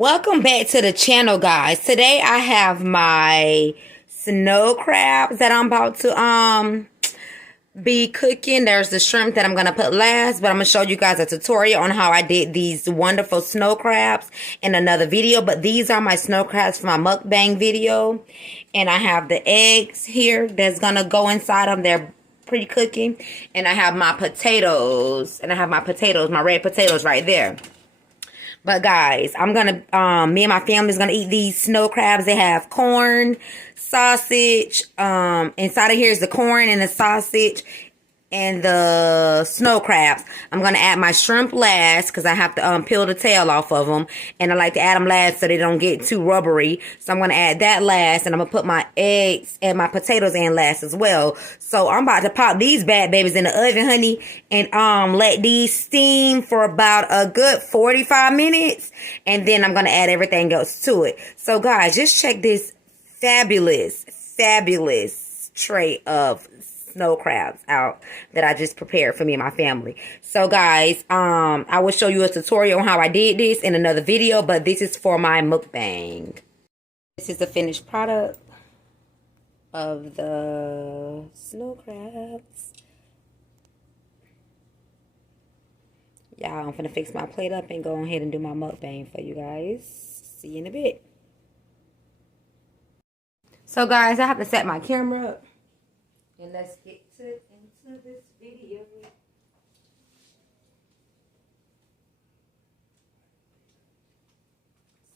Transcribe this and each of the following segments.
Welcome back to the channel, guys. Today I have my snow crabs that I'm about to be cooking. There's the shrimp that I'm gonna put last, but I'm gonna show you guys a tutorial on how I did these wonderful snow crabs in another video. But these are my snow crabs for my mukbang video, and I have the eggs here that's gonna go inside them. They're pre-cooking, and I have my potatoes, my red potatoes right there. But guys, I'm gonna me and my family's gonna eat these snow crabs. They have corn, sausage. Inside of here is the corn and the sausage and the snow crabs. I'm gonna add my shrimp last because I have to peel the tail off of them, and I like to add them last so they don't get too rubbery. So I'm gonna add that last, and I'm gonna put my eggs and my potatoes in last as well. So I'm about to pop these bad babies in the oven, honey, and let these steam for about a good 45 minutes, and then I'm gonna add everything else to it. So guys, just check this fabulous tray of snow crabs out that I just prepared for me and my family. So guys, I will show you a tutorial on how I did this in another video, but this is for my mukbang. This is the finished product of the snow crabs. Y'all, I'm gonna fix my plate up and go ahead and do my mukbang for you guys. See you in a bit. So guys, I have to set my camera up. And let's get into this video.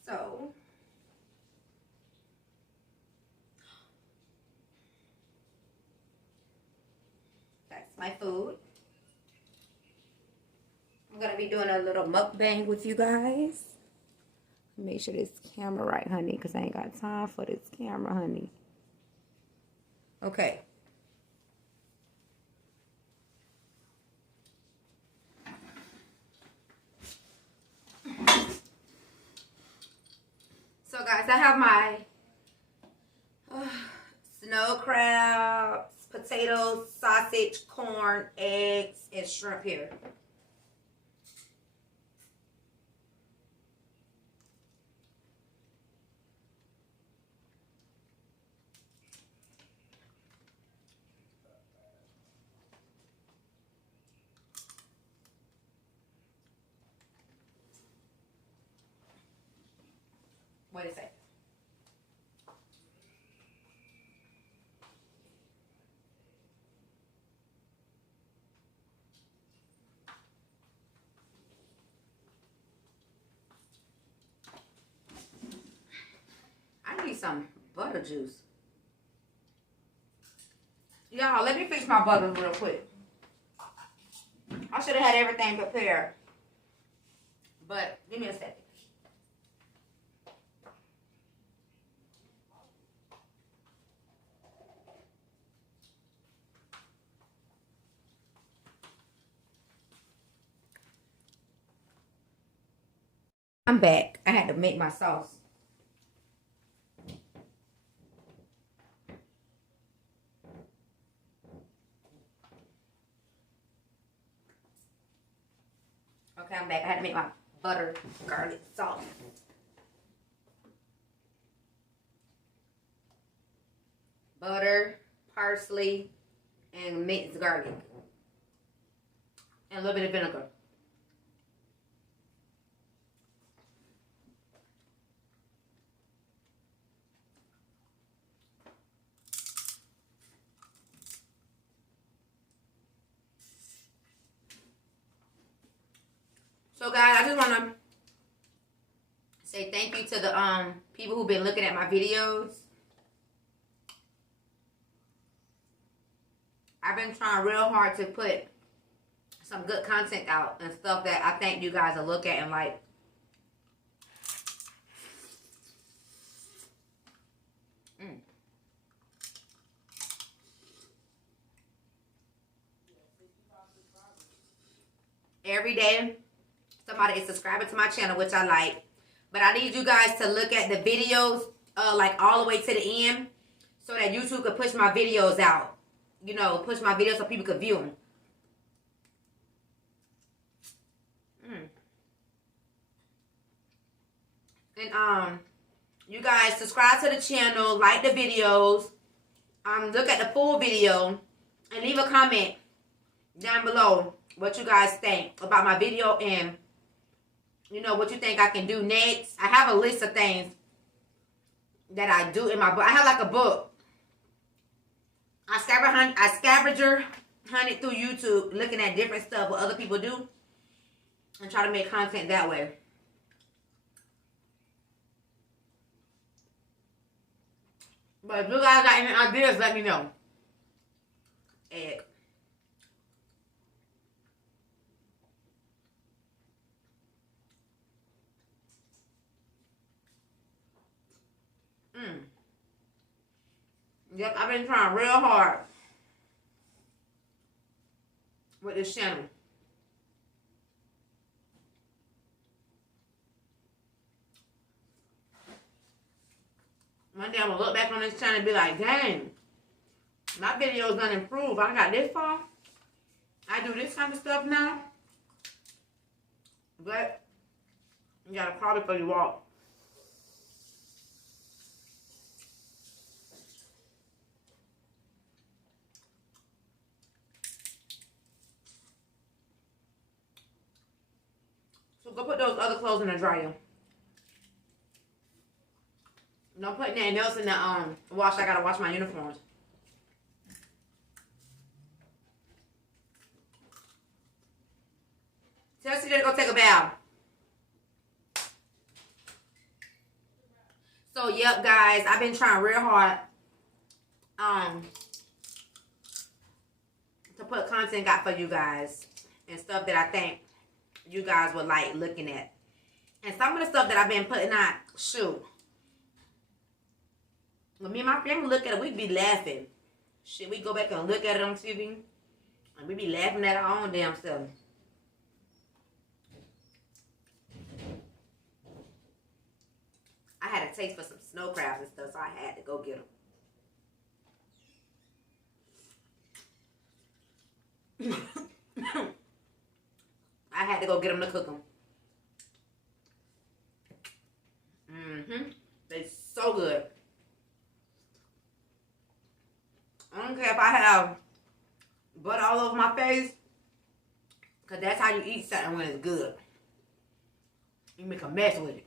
So, that's my food. I'm going to be doing a little mukbang with you guys. Make sure this camera right, honey, because I ain't got time for this camera, honey. Okay. So guys, I have my snow crabs, potatoes, sausage, corn, eggs, and shrimp here. Wait a second. I need some butter juice. Y'all, let me fix my butter real quick. I should have had everything prepared. But give me a second. I'm back. I had to make my sauce. Okay, I'm back. I had to make my butter garlic sauce. Butter, parsley, and minced garlic. And a little bit of vinegar. So guys, I just want to say thank you to the people who've been looking at my videos. I've been trying real hard to put some good content out and stuff that I think you guys will look at and like. Every day, somebody is subscribing to my channel, which I like. But I need you guys to look at the videos like all the way to the end so that YouTube could push my videos out. You know, push my videos so people could view them. And you guys subscribe to the channel, like the videos, look at the full video, and leave a comment down below what you guys think about my video and you know what you think I can do next. I have a list of things that I do in my book. I have like a book. I scavenger hunted through YouTube looking at different stuff what other people do and try to make content that way. But if you guys got any ideas, let me know. And yep, I've been trying real hard with this channel. One day I'm gonna look back on this channel and be like, dang, my videos done improved. I got this far. I do this kind of stuff now. But you gotta crawl before you walk. So go put those other clothes in the dryer. Don't put nothing else in the wash. I gotta wash my uniforms. Tell CJ to go take a bath. So yep, guys, I've been trying real hard to put content out for you guys and stuff that I think you guys would like looking at. And some of the stuff that I've been putting out, shoot. When me and my family look at it, we be laughing. Shit, we go back and look at it on TV. And we be laughing at our own damn self. I had a taste for some snow crabs and stuff, so I had to go get them. I had to go get them to cook them. They're so good. I don't care if I have butter all over my face, because that's how you eat something when it's good. You make a mess with it.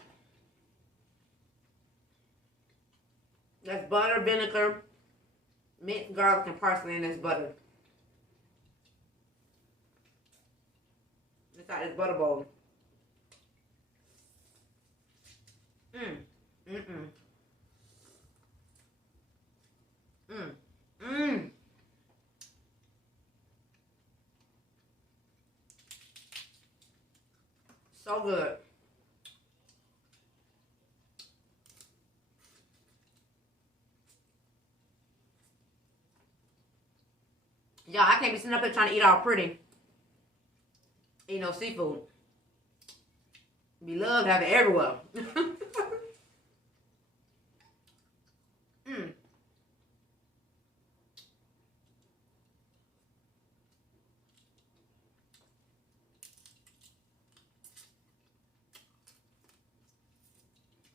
That's butter, vinegar, mint, garlic, and parsley in this butter. It's like this butter bowl. So good. Y'all, I can't be sitting up here trying to eat all pretty. Eat no seafood. We love to have it everywhere.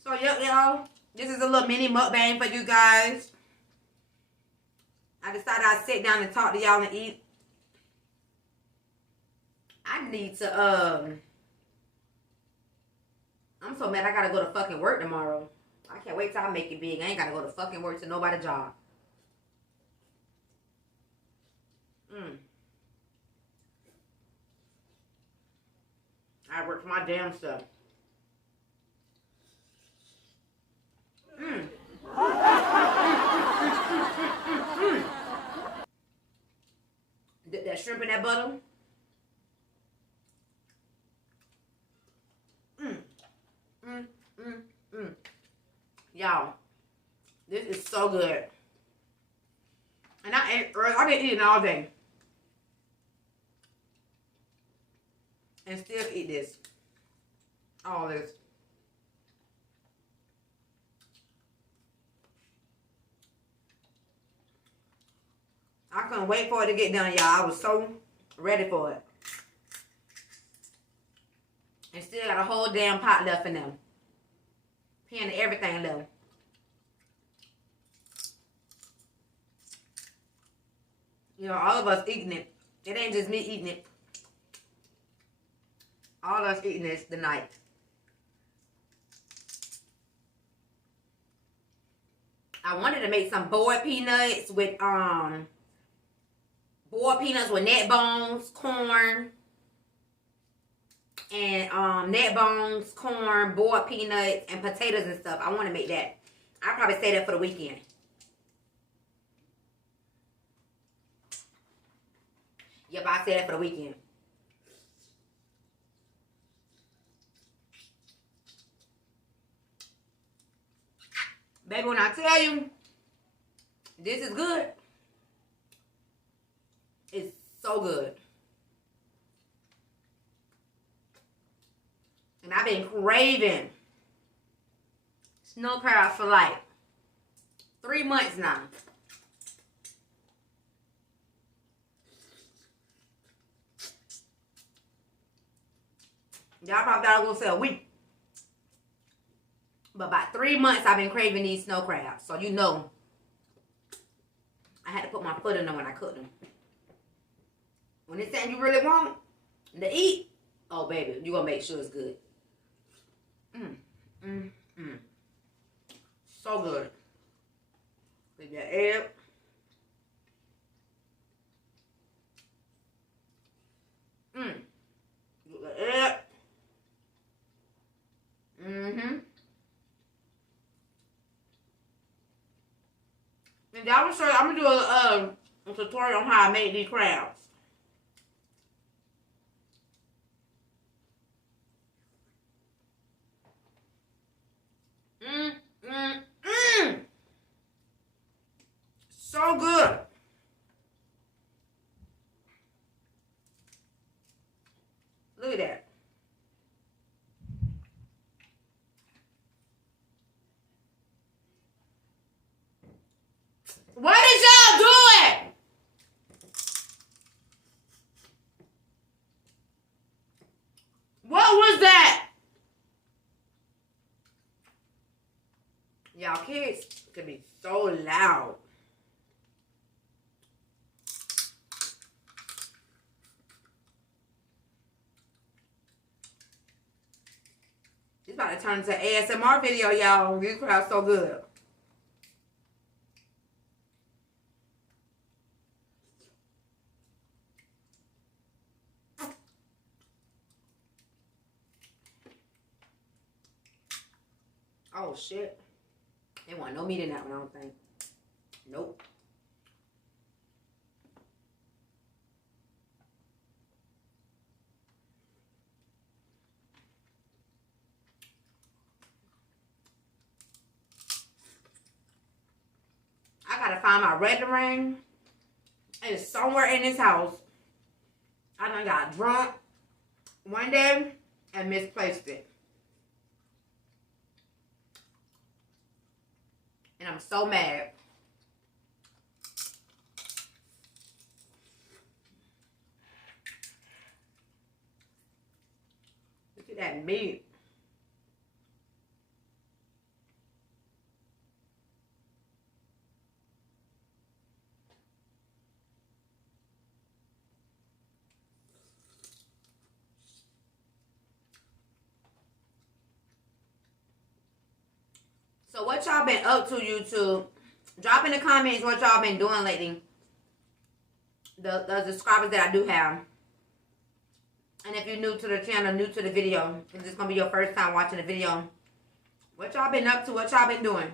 So, yep, y'all. This is a little mini mukbang for you guys. I decided I'd sit down and talk to y'all and eat. I need to, I'm so mad I gotta go to fucking work tomorrow. I can't wait till I make it big. I ain't gotta go to fucking work to nobody's job. I work for my damn self. Dip that shrimp in that butter. Y'all, this is so good. And I ate early. I've been eating all day. And still eat this. All this. I couldn't wait for it to get done, y'all. I was so ready for it. And still got a whole damn pot left in them. Handle everything though. You know, all of us eating it. It ain't just me eating it. All of us eating this tonight. I wanted to make some boiled peanuts with neck bones, corn, and neck bones, corn, boiled peanuts, and potatoes and stuff. I want to make that. I'll probably say that for the weekend. Yep, I say that for the weekend. Baby, when I tell you this is good, it's so good. And I've been craving snow crabs for like 3 months now. Y'all probably thought I was gonna say a week. But about 3 months I've been craving these snow crabs. So you know I had to put my foot in them when I cooked them. When it's something you really want to eat, oh baby, you gonna make sure it's good. So good. With your egg. With the egg. And y'all will show you, I'm gonna do a tutorial on how I make these crabs. So good. Look at that. What is y'all doing? What was that? Y'all kids could be so loud. It's about to turn into an ASMR video, y'all. These crabs so good. Oh shit. They want no meat in that one, I don't think. Nope. I gotta find my red ring. It's somewhere in this house. I done got drunk one day and misplaced it. And I'm so mad. Look at that meat. So what y'all been up to, YouTube? Drop in the comments what y'all been doing lately. The subscribers that I do have. And if you're new to the channel, new to the video, if this is going to be your first time watching the video, what y'all been up to? What y'all been doing?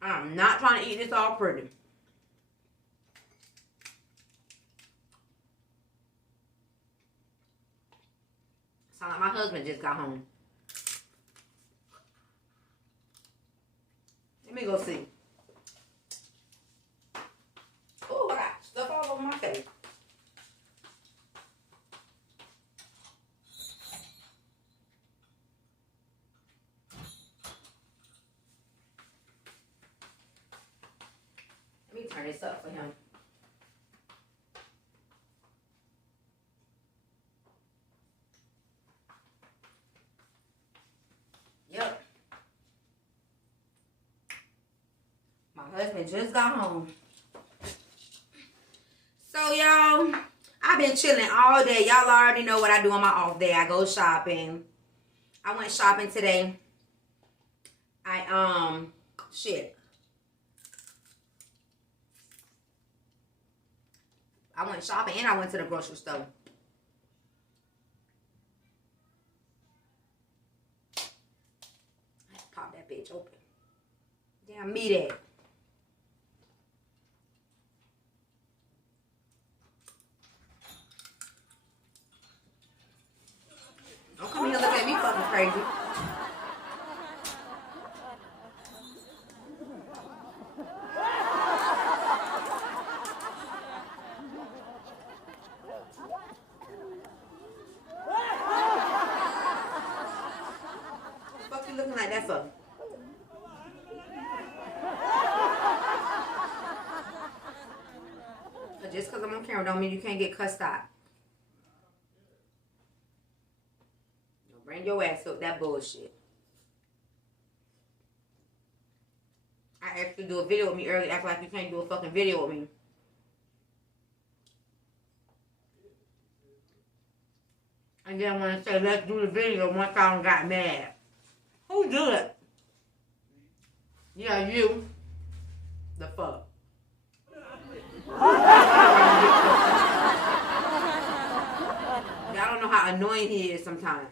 I'm not trying to eat this all pretty. Sound like my husband just got home. Let me go see. Oh, I got stuff all over my face. me turn this up for him. Yep. My husband just got home. So, y'all, I've been chilling all day. Y'all already know what I do on my off day. I go shopping. I went shopping today. I went shopping and I went to the grocery store. Let's pop that bitch open. Damn me that. Don't come here and look at me fucking crazy. What the fuck you looking like that for? Just because I'm on camera don't mean you can't get cussed out. Bring your ass up that bullshit. I asked you to do a video with me earlier, act like you can't do a fucking video with me. And then when I say let's do the video, one time got mad. Who do it? Yeah, you. The fuck. Y'all don't know how annoying he is sometimes.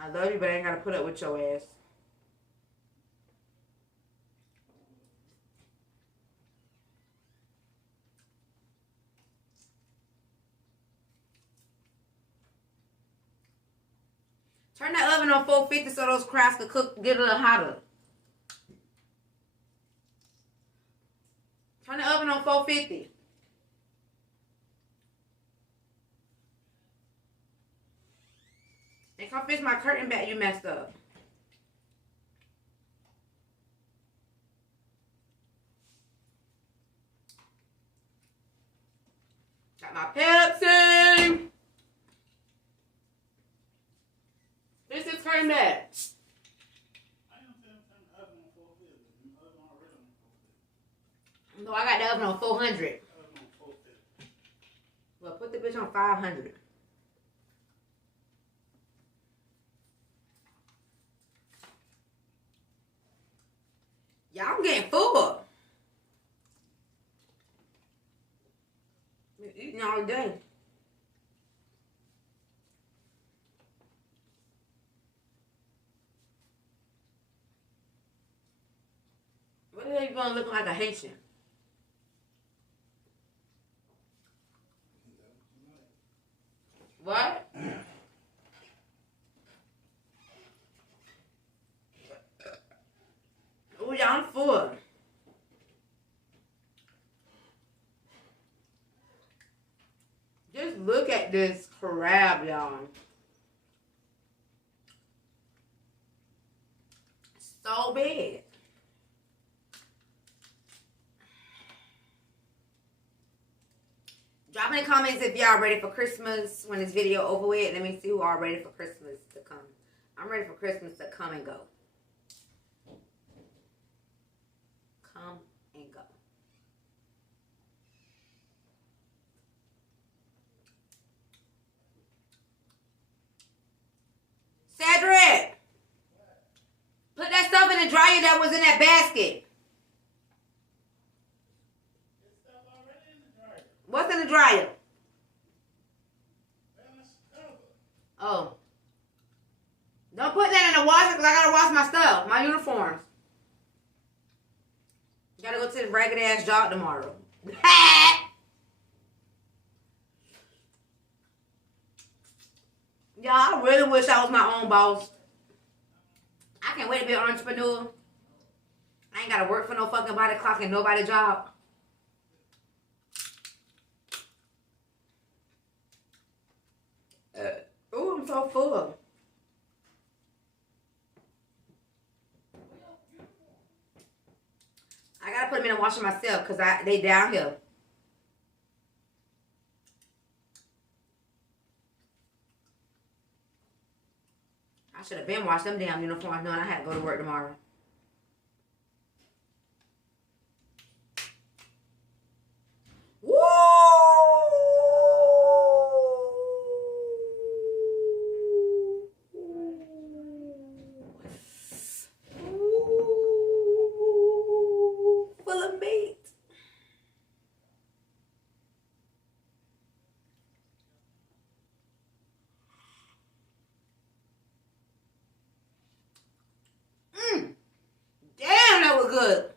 I love you, but I ain't gotta put up with your ass. Turn that oven on 450 so those crabs can cook, get a little hotter. Turn the oven on 450. And come fix my curtain back you messed up. Got my Pepsi. This is curtain back. No, I got the oven on 400. Well, put the bitch on 500. Y'all, I'm getting full. Been eating all day. What the hell you gonna look like a Haitian? What? Oh, y'all, I'm full. Just look at this crab, y'all. So big. Drop in the comments if y'all ready for Christmas when this video over with. Let me see who are ready for Christmas to come. I'm ready for Christmas to come and go. Come and go. Cedric! Put that stuff in the dryer that was in that basket. What's in the dryer? Oh. Don't put that in the washer because I gotta wash my stuff, my uniforms. Gotta go to this ragged ass job tomorrow. Y'all, I really wish I was my own boss. I can't wait to be an entrepreneur. I ain't gotta work for no fucking body clock and nobody job. Oh, I'm so full. put them in and wash them myself because they down here. I should have been washed them damn uniforms knowing I had to go to work tomorrow. Woo! Full of meat. Damn, that was good.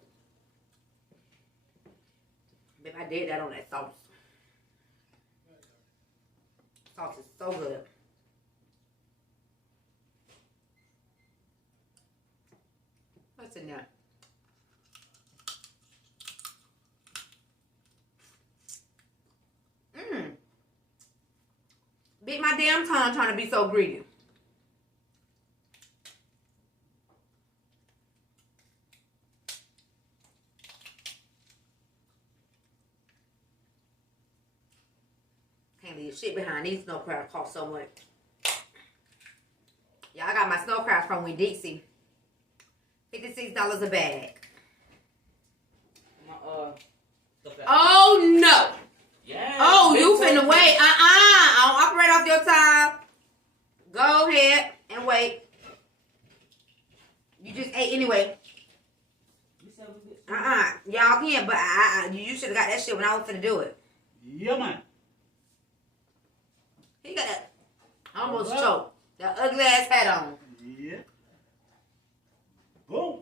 Babe, I did that on that sauce. Sauce is so good. What's in there? Beat my damn tongue trying to be so greedy. Can't leave shit behind. These snow crabs cost so much. Yeah, I got my snow crabs from Winn-Dixie. $56 a bag. Oh no! Yeah. Oh, you finna wait. I don't operate off your time. Go ahead and wait. You just ate anyway. Y'all can, but you should have got that shit when I was finna do it. Yeah, man. He got that almost choked. That ugly ass hat on. Yeah. Boom.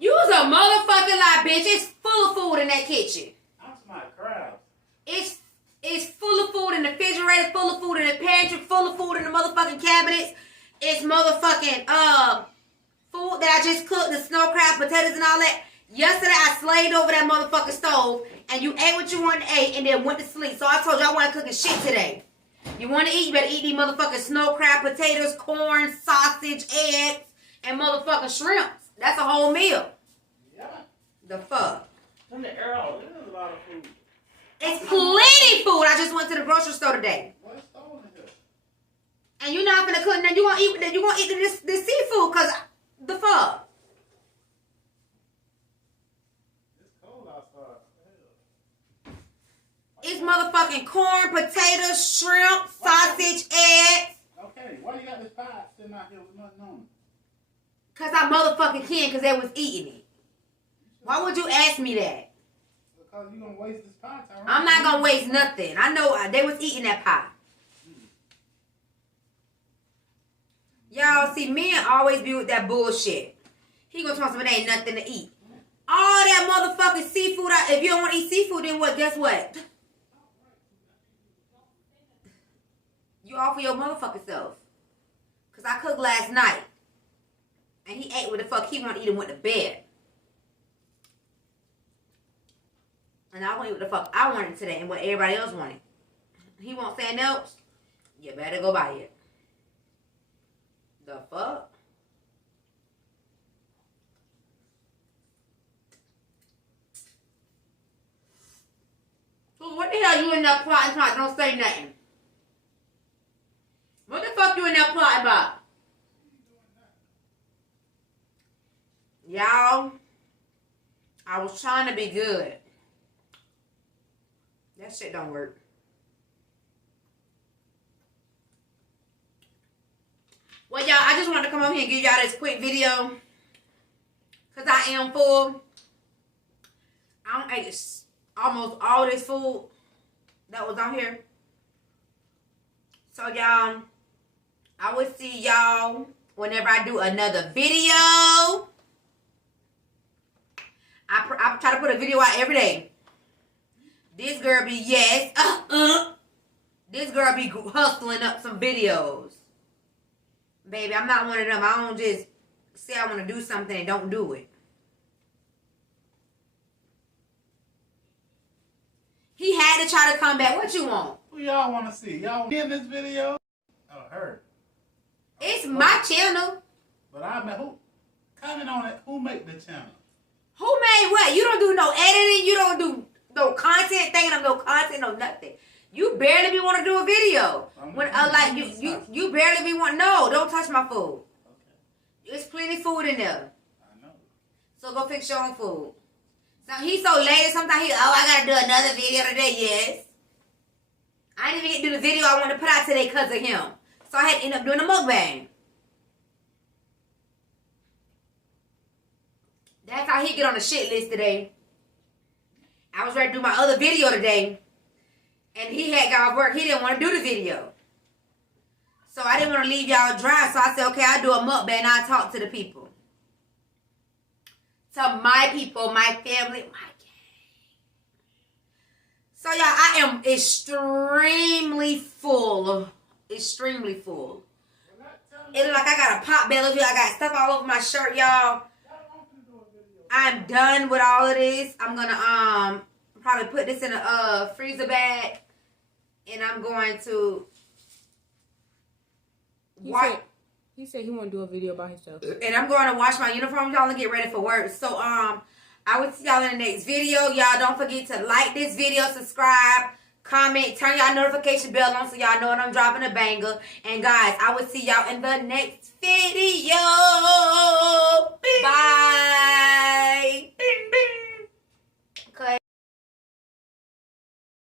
You's a motherfucking lie, bitch. It's full of food in that kitchen. I'm my crabs. It's full of food in the refrigerator, full of food in the pantry, full of food in the motherfucking cabinets. It's motherfucking food that I just cooked, the snow crab, potatoes, and all that. Yesterday I slaved over that motherfucking stove, and you ate what you wanted to eat, and then went to sleep. So I told you I wasn't cooking shit today. You want to eat, you better eat these motherfucking snow crab, potatoes, corn, sausage, eggs, and motherfucking shrimps. That's a whole meal. Yeah. The fuck? Turn the air off. There's a lot of food. It's plenty food. I just went to the grocery store today. What's stolen here? And you're not gonna cook. Then you gonna eat this seafood, cause the fuck. It's cold outside. It's motherfucking corn, potatoes, shrimp, sausage, eggs. Okay, why you got this pie sitting out here with nothing on it? Cause I motherfucking can, cause they was eating it. Why would you ask me that? Because you gonna waste this pie time. I'm not gonna waste nothing. I know they was eating that pie. Y'all see, men always be with that bullshit. He gonna tell me it ain't nothing to eat. All that motherfucking seafood. If you don't want to eat seafood, then what? Guess what? You offer your motherfucking self. Cause I cooked last night. And he ate what the fuck he want to eat and went to bed. And I want to eat what the fuck I wanted today and what everybody else wanted. He won't say nothing else. You better go buy it. The fuck? So what the hell you in there plotting about? Don't say nothing. What the fuck you in there plotting about? Y'all, I was trying to be good. That shit don't work. Well, y'all, I just wanted to come over here and give y'all this quick video. Because I am full. I don't ate almost all this food that was on here. So, y'all, I will see y'all whenever I do another video. I try to put a video out every day. This girl be, this girl be hustling up some videos. Baby, I'm not one of them. I don't just say I want to do something and don't do it. He had to try to come back. What you want? Who y'all want to see? Y'all in this video? Oh, her. It's my channel. But I mean, who comment on it? Who make the channel? Who made what? You don't do no editing. You don't do no content, thinking of no content, no nothing. You barely be want to do a video. When like you barely be want. No, don't touch my food. Okay. There's plenty food in there. I know. So go fix your own food. So he's so lazy. Sometimes I gotta do another video today. Yes. I didn't even get to do the video I wanted to put out today because of him. So I had to end up doing a mukbang. That's how he get on the shit list today. I was ready to do my other video today. And he had got off work. He didn't want to do the video. So I didn't want to leave y'all dry. So I said, okay, I'll do a mukbang and I'll talk to the people. To my people, my family, my gang. So y'all, I am extremely full. Extremely full. It look like I got a pot belly here. I got stuff all over my shirt, y'all. I'm done with all of this. I'm gonna probably put this in a freezer bag, and I'm going to He said he want to do a video by himself. And I'm going to wash my uniform, y'all, and get ready for work. So I will see y'all in the next video. Y'all don't forget to like this video, subscribe, comment, turn y'all notification bell on so y'all know when I'm dropping a banger. And guys, I will see y'all in the next video.